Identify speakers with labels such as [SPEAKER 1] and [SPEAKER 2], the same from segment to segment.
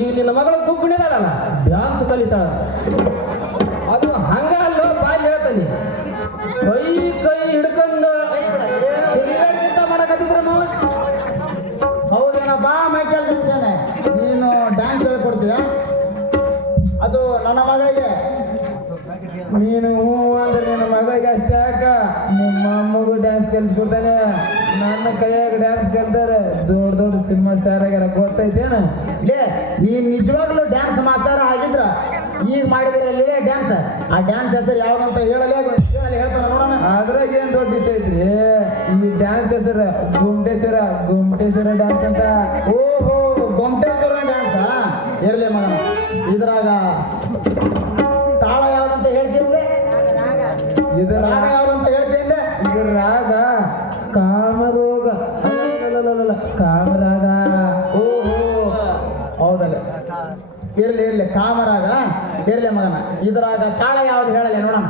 [SPEAKER 1] ಈಗ ನಿನ್ನ ಮಗಳು ಗುಗ್ಗುಣಿದಾಳಲ್ಲ? ಡ್ಯಾನ್ಸ್ ಕಲಿತಾಳ. ಅದು ಹಂಗ ಅಲ್ಲೋ ಬಾಯ್ ಹೇಳ್ತಾನೆ. ಕೈ ಕೈ ಹಿಡ್ಕೊಂಡು ಮಾಡಕತ್ತಿದ್ರ ಮಾವ
[SPEAKER 2] ಬಾ ಮೈಕೆಲ್ ಜಾಕ್ಸನ್ ನೀನು ಡ್ಯಾನ್ಸ್ ಹೇಳ್ಕೊಡ್ತೀಯ? ಅದು ನನ್ನ ಮಗಳಿಗೆ.
[SPEAKER 3] ನೀನು ಯಾಕ ನಿಮ್ಮ ಅಮ್ಮಗೂ ಡ್ಯಾನ್ಸ್ ಕಲಿಸ್ಕೊಡ್ತಾನೆ. ನನ್ನ ಕೈಯಾಗ ಡ್ಯಾನ್ಸ್ ಕಲ್ತಾರೆ. ದೊಡ್ಡ ದೊಡ್ಡ ಸಿನಿಮಾ ಸ್ಟಾರ್ ಆಗ್ಯಾರ. ಗೊತ್ತೈತೇನ?
[SPEAKER 2] ಲೇ ನೀನ್ ನಿಜವಾಗ್ಲೂ ಡ್ಯಾನ್ಸ್ ಮಾಸ್ಟರ್ ಆಗಿದ್ರ. ಈಗ ಮಾಡಿದ್ರಲ್ಲಿ ಡ್ಯಾನ್ಸ್ ಆ ಡ್ಯಾನ್ಸ್ ಹೆಸರು ಅಂತ ಹೇಳಲೇ ಹೇಳ್ತಾರ ನೋಡೋಣ.
[SPEAKER 3] ಅದ್ರಾಗ ಏನ್ ದೊಡ್ಡ ಇಷ್ಟ ಐತ್ರಿ? ಈ ಡ್ಯಾನ್ಸ್ ಹೆಸರು ಗುಮ್ಟೇಶ್ವರ ಗುಮ್ಟೇಶ್ವರ ಡ್ಯಾನ್ಸ್ ಅಂತ.
[SPEAKER 2] ಓಹೋ ಗೊಮ್ಟೇಶ್ವರ
[SPEAKER 3] ಕಾಮರಾಗ.
[SPEAKER 2] ಓಹೋ ಹೌದಲ್ಲ. ಇರ್ಲಿ ಇರ್ಲಿ. ಕಾಮರಾಗ ಇರ್ಲಿ ಮಗನ. ಇದ್ರಾಗ ಕಾಳ ಯಾವ್ದು ಹೇಳಲ್ಲ ನೋಡಣ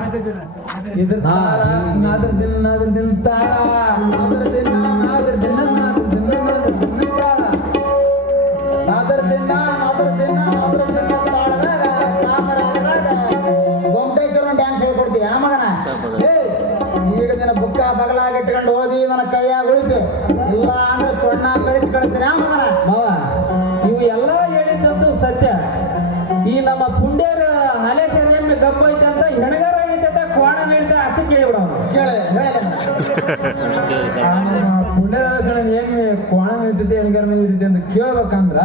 [SPEAKER 3] ಇದ್ರ ತಾರ ನಾದ್ರ ದಿನ ನಾದ್ರ ದಿನ ತಾರ ನಾದ್ರ ದಿನ ನಾದ್ರ ದಿನ ನಾದ್ರ ದಿನ ನಾದ್ರ ದಿನ ತಾರ
[SPEAKER 2] ನಾದರ್ ದಿನ ನಾದರ್ ದಿನ ನಾದರ್ ದಿನ ತಾಳದಾಗ ಡ್ಯಾನ್ಸ್ ಹೇಳ್ಕೊಡ್ತೀಯ ಮಗನ? ಏ ಈಗ ನಿನ್ನ ಬುಕ್ಕ ಬಗಲಾಗಿಟ್ಕೊಂಡು ಓದಿ ನನ್ನ ಕೈಯಾಗ ಉಳಿತೆ. ಇಲ್ಲ ಅಂದ್ರೆ ಚೊಣ್ಣ ಕಳಿಸಿ ಕಳಿಸ್ತೀರ ಮಗನ?
[SPEAKER 1] ಮಾವ ಇವು ಎಲ್ಲ ಹೇಳಿದ್ದಂತೂ ಸತ್ಯ. ಈ ನಮ್ಮ ಪುಂಡೇರ ಹಳೆ ಸೆರೆಯಮ್ಮೆ ಗಬ್ಬ ಐತೆ ಅಂತ ಹೆಣಗಾರ ಆಗೈತೆ ಅಂತ ಕೋಣ ನೀಡ್ತಾ ಅಷ್ಟು ಕೇಳಿಬಿಡ
[SPEAKER 2] ಕೇಳಿ ಹೇಳಿ.
[SPEAKER 3] ಪುಣ್ಯರಾಸನ ಹೆಂಗ್ ಕೋಣ ನಿಲ್ತೈತೆ ಹೆಣಗಾರ ನಿಲ್ತೈತೆ ಅಂತ ಕೇಳ್ಬೇಕಂದ್ರ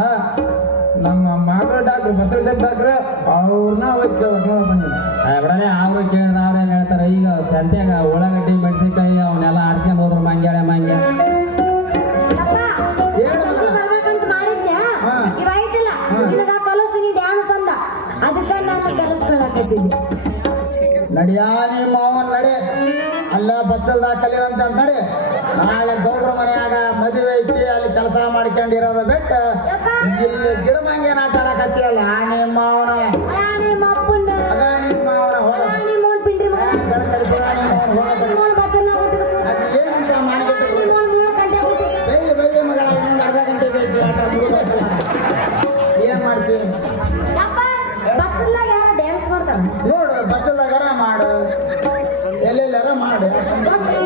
[SPEAKER 3] ನಮ್ಮ ಮಗಳ ಡಾಕ್ಟರ್ ಬಸವರಾಜ ಡಾಕ್ಟ್ರ್ ಅವ್ರನ್ನ ಹೋಗಿ ಕೇಳ್ಬೇಕು ನೋಡಪ್ಪ ನೀನು.
[SPEAKER 1] ಬಿಡನೆ ಅವ್ರು ಕೇಳಿದ್ರೆ ಅವ್ರೇನ್ ಹೇಳ್ತಾರೆ? ಈಗ ಸಂತ್ಯಾಗ ಉಳ್ಳಾಗಡ್ಡಿ
[SPEAKER 2] ನಡಿಯಾ ನೀ ಮಾವನ್, ನಡೆ. ಅಲ್ಲ ಬಚ್ಚಲ್ದ ಕಲಿಯುವಂತ ನಡೆ. ನಾಳೆ ಗೌಡ್ರ ಮನೆಯಾಗ ಮದುವೆ ಐತಿ, ಅಲ್ಲಿ ಕೆಲಸ ಮಾಡ್ಕೊಂಡಿರೋದ ಬೆಟ್ಟ, ಇಲ್ಲಿ ಗಿಡ ಆಟ